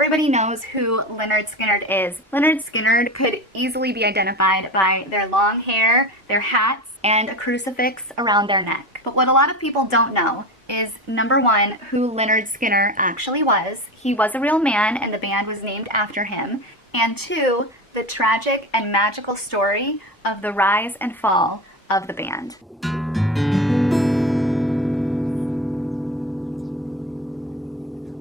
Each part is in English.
Everybody knows who Lynyrd Skynyrd is. Lynyrd Skynyrd could easily be identified by their long hair, their hats, and a crucifix around their neck. But what a lot of people don't know is, number one, who Lynyrd Skynyrd actually was. He was a real man and the band was named after him. And two, the tragic and magical story of the rise and fall of the band.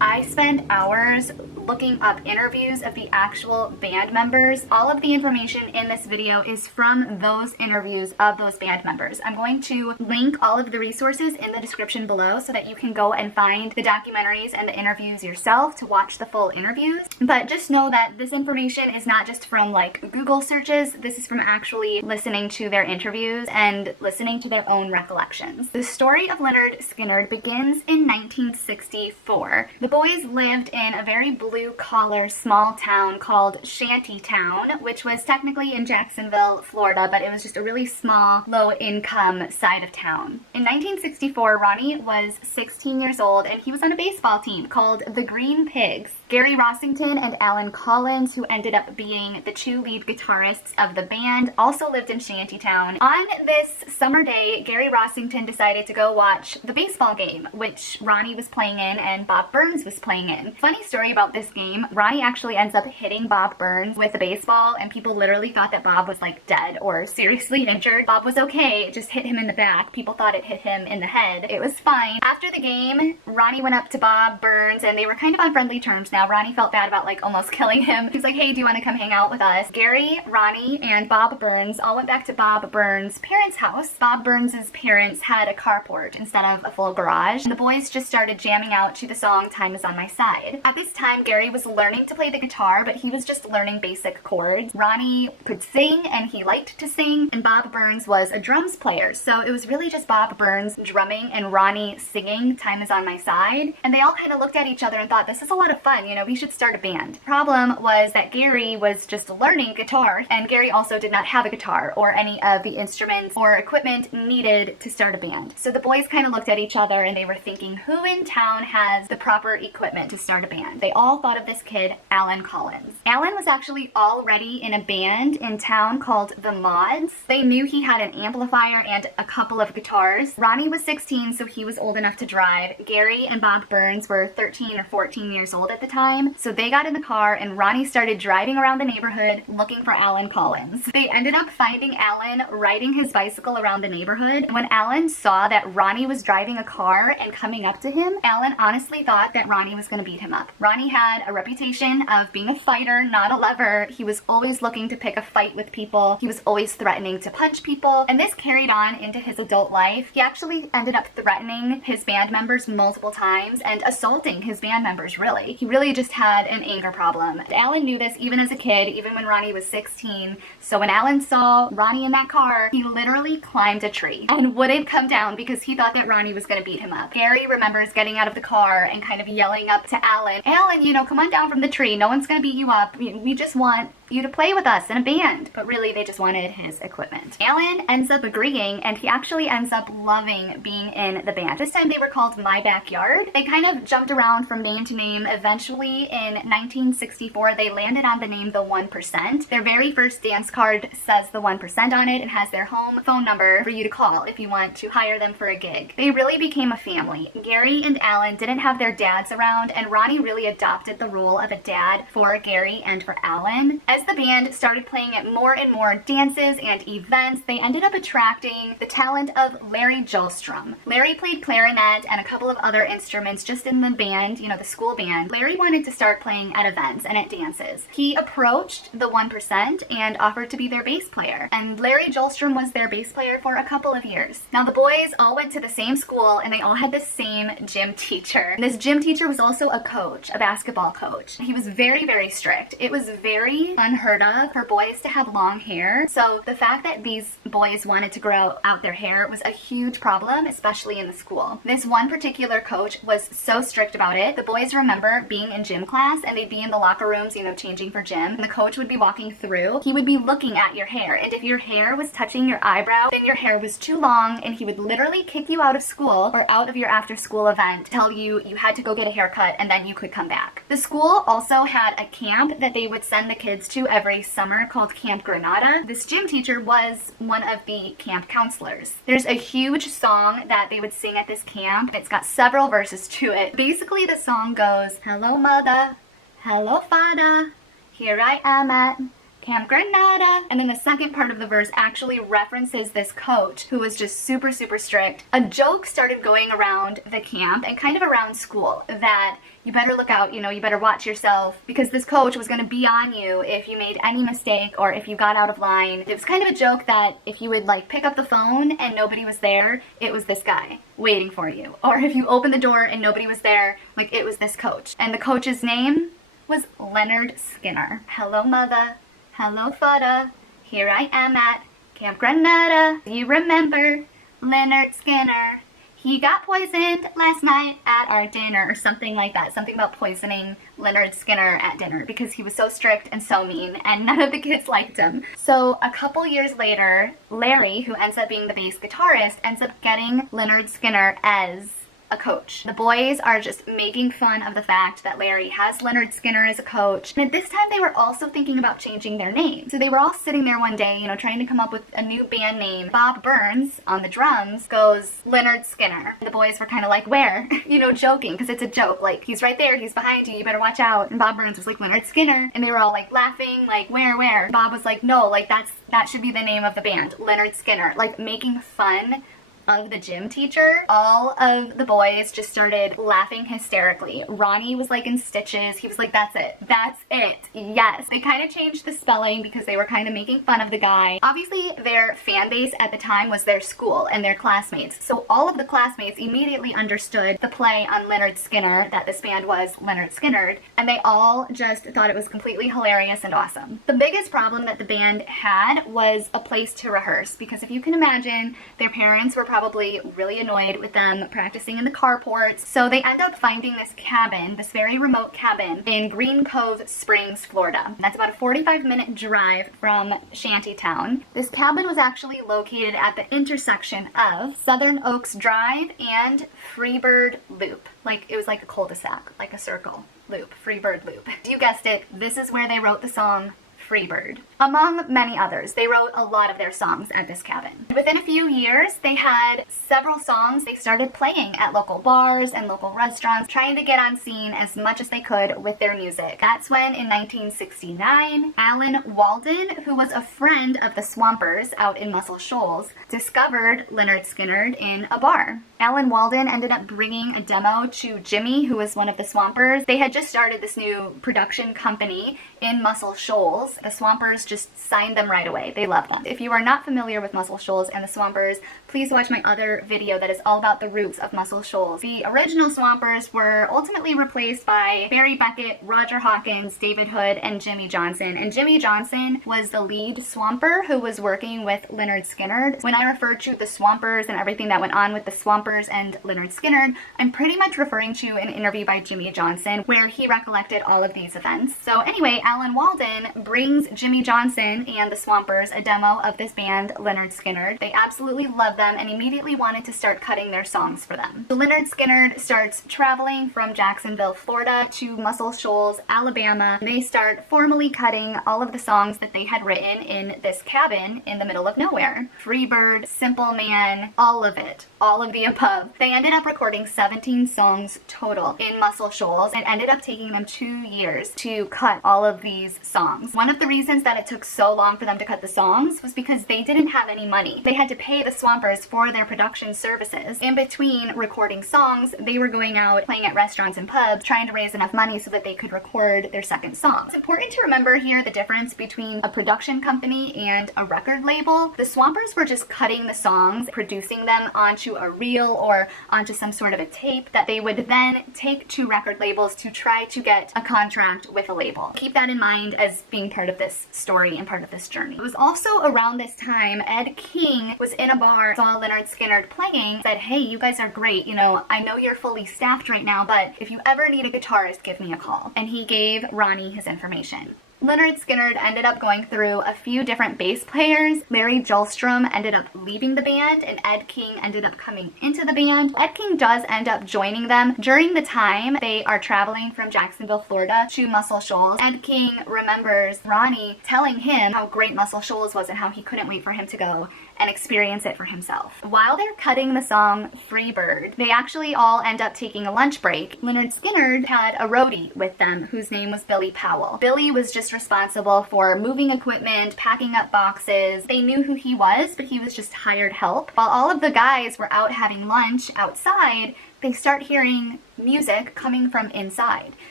I spent hours looking up interviews of the actual band members. All of the information in this video is from those interviews of those band members. I'm going to link all of the resources in the description below so that you can go and find the documentaries and the interviews yourself to watch the full interviews. But just know that this information is not just from like Google searches. This is from actually listening to their interviews and listening to their own recollections. The story of Lynyrd Skynyrd begins in 1964. The boys lived in a very blue-collar small town called Shantytown, which was technically in Jacksonville, Florida, but it was just a really small, low-income side of town. In 1964, Ronnie was 16 years old, and he was on a baseball team called the Green Pigs. Gary Rossington and Alan Collins, who ended up being the two lead guitarists of the band, also lived in Shantytown. On this summer day, Gary Rossington decided to go watch the baseball game, which Ronnie was playing in and Bob Burns was playing in. Funny story about this game, Ronnie actually ends up hitting Bob Burns with a baseball, and people literally thought that Bob was like dead or seriously injured. Bob was okay, it just hit him in the back. People thought it hit him in the head. It was fine. After the game, Ronnie went up to Bob Burns and they were kind of on friendly terms now. Ronnie felt bad about like almost killing him. He was like, hey, do you want to come hang out with us? Gary, Ronnie, and Bob Burns all went back to Bob Burns' parents' house. Bob Burns' parents had a carport instead of a full garage. The boys just started jamming out to the song Time Is On My Side. At this time, Gary was learning to play the guitar, but he was just learning basic chords. Ronnie could sing and he liked to sing, and Bob Burns was a drums player. So it was really just Bob Burns drumming and Ronnie singing Time Is On My Side. And they all kind of looked at each other and thought, this is a lot of fun, you know, we should start a band. Problem was that Gary was just learning guitar, and Gary also did not have a guitar or any of the instruments or equipment needed to start a band. So the boys kind of looked at each other and they were thinking, who in town has the proper equipment to start a band? They all thought of this kid, Alan Collins. Alan was actually already in a band in town called the Mods. They knew he had an amplifier and a couple of guitars. Ronnie was 16, so he was old enough to drive. Gary and Bob Burns were 13 or 14 years old at the time, so they got in the car and Ronnie started driving around the neighborhood looking for Alan Collins. They ended up finding Alan riding his bicycle around the neighborhood. When Alan saw that Ronnie was driving a car and coming up to him, Alan honestly thought that Ronnie was going to beat him up. Ronnie had a reputation of being a fighter, not a lover. He was always looking to pick a fight with people. He was always threatening to punch people, and this carried on into his adult life. He actually ended up threatening his band members multiple times and assaulting his band members, really. He really just had an anger problem. Alan knew this even as a kid, even when Ronnie was 16. So when Alan saw Ronnie in that car, he literally climbed a tree and wouldn't come down because he thought that Ronnie was going to beat him up. Gary remembers getting out of the car and kind of yelling up to Alan, Alan, you know, come on down from the tree. No one's going to beat you up. We just want you to play with us in a band. But really, they just wanted his equipment. Alan ends up agreeing, and he actually ends up loving being in the band. This time they were called My Backyard. They kind of jumped around from name to name. Eventually, in 1964, they landed on the name The 1%. Their very first dance card says The 1% on it and has their home phone number for you to call if you want to hire them for a gig. They really became a family. Gary and Alan didn't have their dads around, and Ronnie really adopted the role of a dad for Gary and for Alan. As the band started playing at more and more dances and events, they ended up attracting the talent of Larry Jolstrom. Larry played clarinet and a couple of other instruments just in the band, you know, the school band. Larry wanted to start playing at events and at dances. He approached the 1% and offered to be their bass player, and Larry Jolstrom was their bass player for a couple of years. Now, the boys all went to the same school and they all had the same gym teacher. This gym teacher was also a coach, a basketball coach. He was very, very strict. It was very fun unheard of for boys to have long hair. So the fact that these boys wanted to grow out their hair was a huge problem, especially in the school. This one particular coach was so strict about it. The boys remember being in gym class and they'd be in the locker rooms, you know, changing for gym. And the coach would be walking through. He would be looking at your hair. And if your hair was touching your eyebrow, then your hair was too long, and he would literally kick you out of school or out of your after school event, tell you you had to go get a haircut and then you could come back. The school also had a camp that they would send the kids to every summer called Camp Granada. This gym teacher was one of the camp counselors. There's a huge song that they would sing at this camp. It's got several verses to it. Basically, the song goes, "Hello mother, hello father, here I am at Camp Granada." And then the second part of the verse actually references this coach who was just super, super strict. A joke started going around the camp and kind of around school that you better look out, you know, you better watch yourself, because this coach was going to be on you if you made any mistake or if you got out of line. It was kind of a joke that if you would like pick up the phone and nobody was there, it was this guy waiting for you. Or if you opened the door and nobody was there, like it was this coach. And the coach's name was Leonard Skinner. Hello mother, hello father, here I am at Camp Granada. You remember Leonard Skinner? He got poisoned last night at our dinner, or something like that. Something about poisoning Leonard Skinner at dinner because he was so strict and so mean and none of the kids liked him. So a couple years later, Larry, who ends up being the bass guitarist, ends up getting Leonard Skinner as a coach. The boys are just making fun of the fact that Larry has Leonard Skinner as a coach. And at this time, they were also thinking about changing their name. So they were all sitting there one day, you know, trying to come up with a new band name. Bob Burns on the drums goes, Leonard Skinner. The boys were kind of like, where? You know, joking, because it's a joke. Like, he's right there, he's behind you, you better watch out. And Bob Burns was like, Leonard Skinner. And they were all like laughing, like, where? Bob was like, no, like that should be the name of the band, Leonard Skinner. Like, making fun of the gym teacher. All of the boys just started laughing hysterically. Ronnie was like in stitches. He was like, that's it. That's it. Yes. They kind of changed the spelling because they were kind of making fun of the guy. Obviously, their fan base at the time was their school and their classmates. So all of the classmates immediately understood the play on Leonard Skinner, that this band was Lynyrd Skynyrd, and they all just thought it was completely hilarious and awesome. The biggest problem that the band had was a place to rehearse, because if you can imagine, their parents were probably really annoyed with them practicing in the carports. So they end up finding this cabin, this very remote cabin in Green Cove Springs, Florida. That's about a 45-minute drive from Shantytown. This cabin was actually located at the intersection of Southern Oaks Drive and Freebird Loop. Like, it was like a cul-de-sac, like a circle loop, Freebird Loop. You guessed it, this is where they wrote the song Freebird. Among many others, they wrote a lot of their songs at this cabin. Within a few years, they had several songs they started playing at local bars and local restaurants, trying to get on scene as much as they could with their music. That's when, in 1969, Alan Walden, who was a friend of the Swampers out in Muscle Shoals, discovered Lynyrd Skynyrd in a bar. Alan Walden ended up bringing a demo to Jimmy, who was one of the Swampers. They had just started this new production company in Muscle Shoals. The Swampers just signed them right away. They love them. If you are not familiar with Muscle Shoals and the Swampers, please watch my other video that is all about the roots of Muscle Shoals. The original Swampers were ultimately replaced by Barry Beckett, Roger Hawkins, David Hood, and Jimmy Johnson. And Jimmy Johnson was the lead Swamper who was working with Lynyrd Skynyrd. When I refer to the Swampers and everything that went on with the Swampers and Lynyrd Skynyrd, I'm pretty much referring to an interview by Jimmy Johnson where he recollected all of these events. So anyway, Alan Walden brings Jimmy Johnson and the Swampers a demo of this band, Lynyrd Skynyrd. They absolutely loved them and immediately wanted to start cutting their songs for them. So Lynyrd Skynyrd starts traveling from Jacksonville, Florida to Muscle Shoals, Alabama. They start formally cutting all of the songs that they had written in this cabin in the middle of nowhere. Freebird, Simple Man, all of it. All of the above. They ended up recording 17 songs total in Muscle Shoals and ended up taking them 2 years to cut all of these songs. One of the reasons that it took so long for them to cut the songs was because they didn't have any money. They had to pay the Swampers for their production services. In between recording songs, they were going out playing at restaurants and pubs, trying to raise enough money so that they could record their second song. It's important to remember here the difference between a production company and a record label. The Swampers were just cutting the songs, producing them onto a reel or onto some sort of a tape that they would then take to record labels to try to get a contract with a label. Keep that in mind as being part part of this story and part of this journey. It was also around this time Ed King was in a bar, saw Lynyrd Skynyrd playing, said, hey, you guys are great, you know, I know you're fully staffed right now, but if you ever need a guitarist, give me a call. And he gave Ronnie his information. Lynyrd Skynyrd ended up going through a few different bass players. Larry Jolstrom ended up leaving the band, and Ed King ended up coming into the band. Ed King does end up joining them during the time they are traveling from Jacksonville, Florida to Muscle Shoals. Ed King remembers Ronnie telling him how great Muscle Shoals was and how he couldn't wait for him to go and experience it for himself. While they're cutting the song Freebird, they actually all end up taking a lunch break. Lynyrd Skynyrd had a roadie with them whose name was Billy Powell. Billy was just responsible for moving equipment, packing up boxes. They knew who he was, but he was just hired help. While all of the guys were out having lunch outside, they start hearing music coming from inside.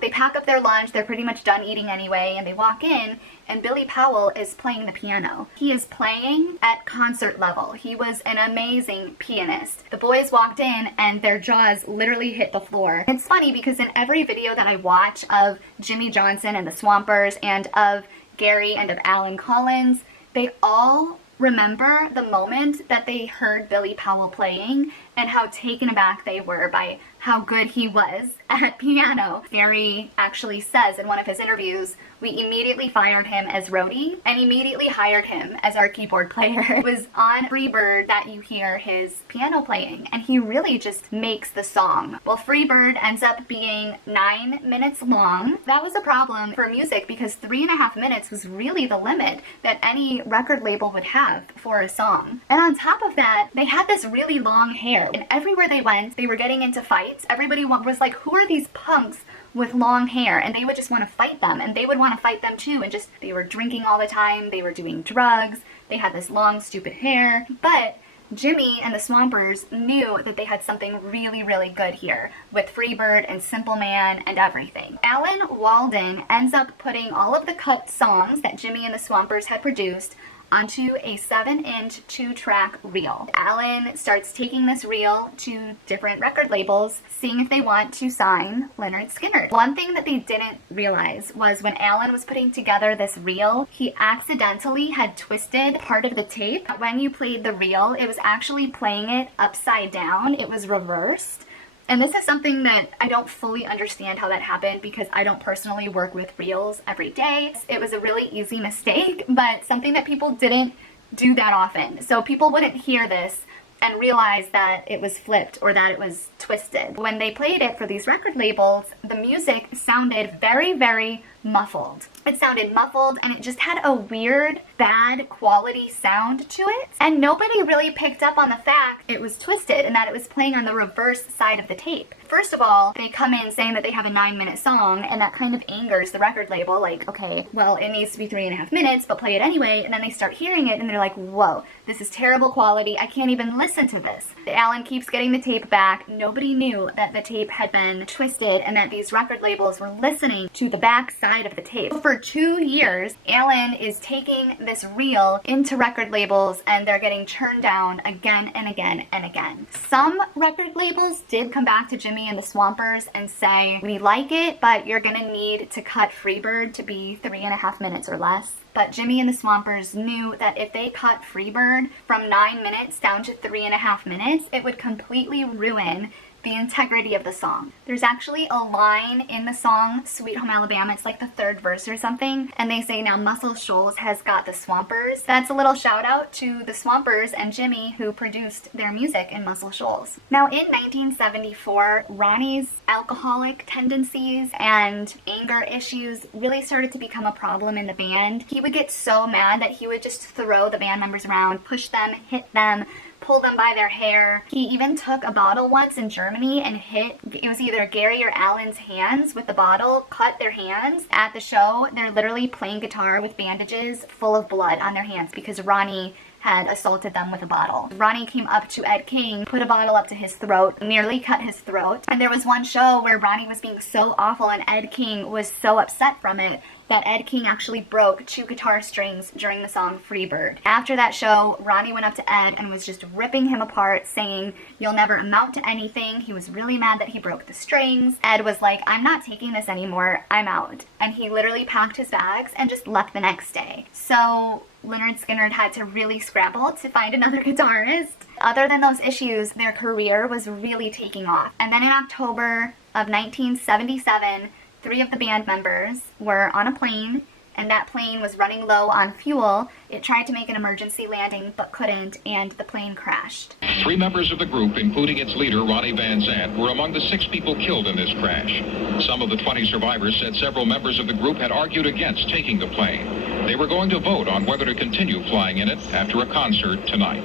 They pack up their lunch, they're pretty much done eating anyway, and they walk in, and Billy Powell is playing the piano. He is playing at concert level. He was an amazing pianist. The boys walked in and their jaws literally hit the floor. It's funny because in every video that I watch of Jimmy Johnson and the Swampers and of Gary and of Alan Collins, they all remember the moment that they heard Billy Powell playing and how taken aback they were by how good he was at piano. Gary actually says in one of his interviews, we immediately fired him as roadie and immediately hired him as our keyboard player. It was on Freebird that you hear his piano playing, and he really just makes the song. Well, Freebird ends up being 9 minutes long. That was a problem for music because 3.5 minutes was really the limit that any record label would have for a song. And on top of that, they had this really long hair, and everywhere they went, they were getting into fights. Everybody was like, who are these punks with long hair? And they would just want to fight them, and they would want to fight them too, and just, they were drinking all the time, they were doing drugs, they had this long stupid hair. But Jimmy and the Swampers knew that they had something really, really good here with Freebird and Simple Man and everything. Alan Walden ends up putting all of the cut songs that Jimmy and the Swampers had produced onto a 7-inch 2-track reel. Alan starts taking this reel to different record labels, seeing if they want to sign Lynyrd Skynyrd. One thing that they didn't realize was when Alan was putting together this reel, he accidentally had twisted part of the tape. When you played the reel, it was actually playing it upside down. It was reversed. And this is something that I don't fully understand how that happened because I don't personally work with reels every day. It was a really easy mistake, but something that people didn't do that often. So people wouldn't hear this and realize that it was flipped or that it was twisted. When they played it for these record labels, the music sounded very, very muffled. It sounded muffled and it just had a weird, bad quality sound to it. And nobody really picked up on the fact it was twisted and that it was playing on the reverse side of the tape. First of all, they come in saying that they have a 9-minute song, and that kind of angers the record label, like, okay, well, it needs to be 3.5 minutes, but play it anyway. And then they start hearing it and they're like, whoa, this is terrible quality. I can't even listen to this. Alan keeps getting the tape back. Nobody knew that the tape had been twisted and that these record labels were listening to the back side of the tape. For 2 years, Alan is taking this reel into record labels and they're getting turned down again and again and again. Some record labels did come back to Jimmy and the Swampers and say, we like it, but you're gonna need to cut Freebird to be 3.5 minutes or less. But Jimmy and the Swampers knew that if they cut Freebird from 9 minutes down to 3.5 minutes, it would completely ruin the integrity of the song. There's actually a line in the song Sweet Home Alabama, it's like the 3rd verse or something, and they say, now Muscle Shoals has got the Swampers. That's a little shout out to the Swampers and Jimmy who produced their music in Muscle Shoals. Now in 1974, Ronnie's alcoholic tendencies and anger issues really started to become a problem in the band. He would get so mad that he would just throw the band members around, push them, hit them, pull them by their hair. He even took a bottle once in Germany and hit, it was either Gary or Alan's hands with the bottle, cut their hands. At the show, they're literally playing guitar with bandages full of blood on their hands because Ronnie had assaulted them with a bottle. Ronnie came up to Ed King, put a bottle up to his throat, nearly cut his throat. And there was one show where Ronnie was being so awful and Ed King was so upset from it that Ed King actually broke 2 guitar strings during the song Freebird. After that show, Ronnie went up to Ed and was just ripping him apart, saying, "You'll never amount to anything." He was really mad that he broke the strings. Ed was like, "I'm not taking this anymore, I'm out." And he literally packed his bags and just left the next day. So Lynyrd Skynyrd had to really scramble to find another guitarist. Other than those issues, their career was really taking off. And then in October of 1977, 3 of the band members were on a plane, and that plane was running low on fuel. It tried to make an emergency landing but couldn't, and the plane crashed. 3 members of the group, including its leader, Ronnie Van Zant, were among the 6 people killed in this crash. Some of the 20 survivors said several members of the group had argued against taking the plane. They were going to vote on whether to continue flying in it after a concert tonight.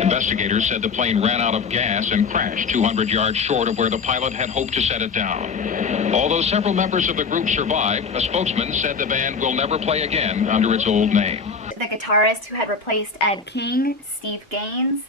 Investigators said the plane ran out of gas and crashed 200 yards short of where the pilot had hoped to set it down. Although several members of the group survived, a spokesman said the band will never play again under its old name. The guitarist who had replaced Ed King, Steve Gaines,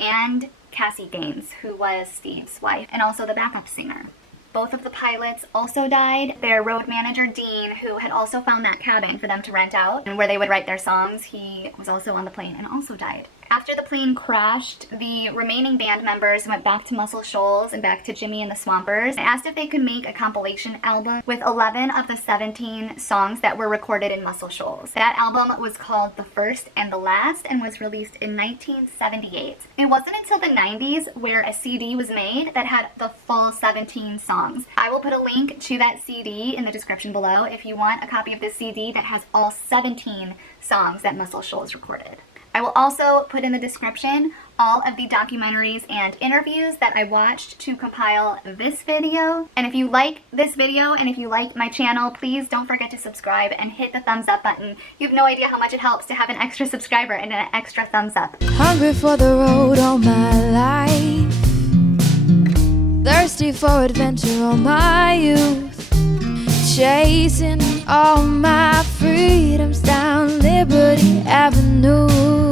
and Cassie Gaines, who was Steve's wife, and also the backup singer. Both of the pilots also died. Their road manager, Dean, who had also found that cabin for them to rent out and where they would write their songs, he was also on the plane and also died. After the plane crashed, the remaining band members went back to Muscle Shoals and back to Jimmy and the Swampers. They asked if they could make a compilation album with 11 of the 17 songs that were recorded in Muscle Shoals. That album was called The First and the Last and was released in 1978. It wasn't until the 90s where a CD was made that had the full 17 songs. I will put a link to that CD in the description below if you want a copy of this CD that has all 17 songs that Muscle Shoals recorded. I will also put in the description all of the documentaries and interviews that I watched to compile this video. And if you like this video and if you like my channel, please don't forget to subscribe and hit the thumbs up button. You have no idea how much it helps to have an extra subscriber and an extra thumbs up. Hungry for the road all my life, thirsty for adventure all my youth, chasing all my freedoms down Liberty Avenue.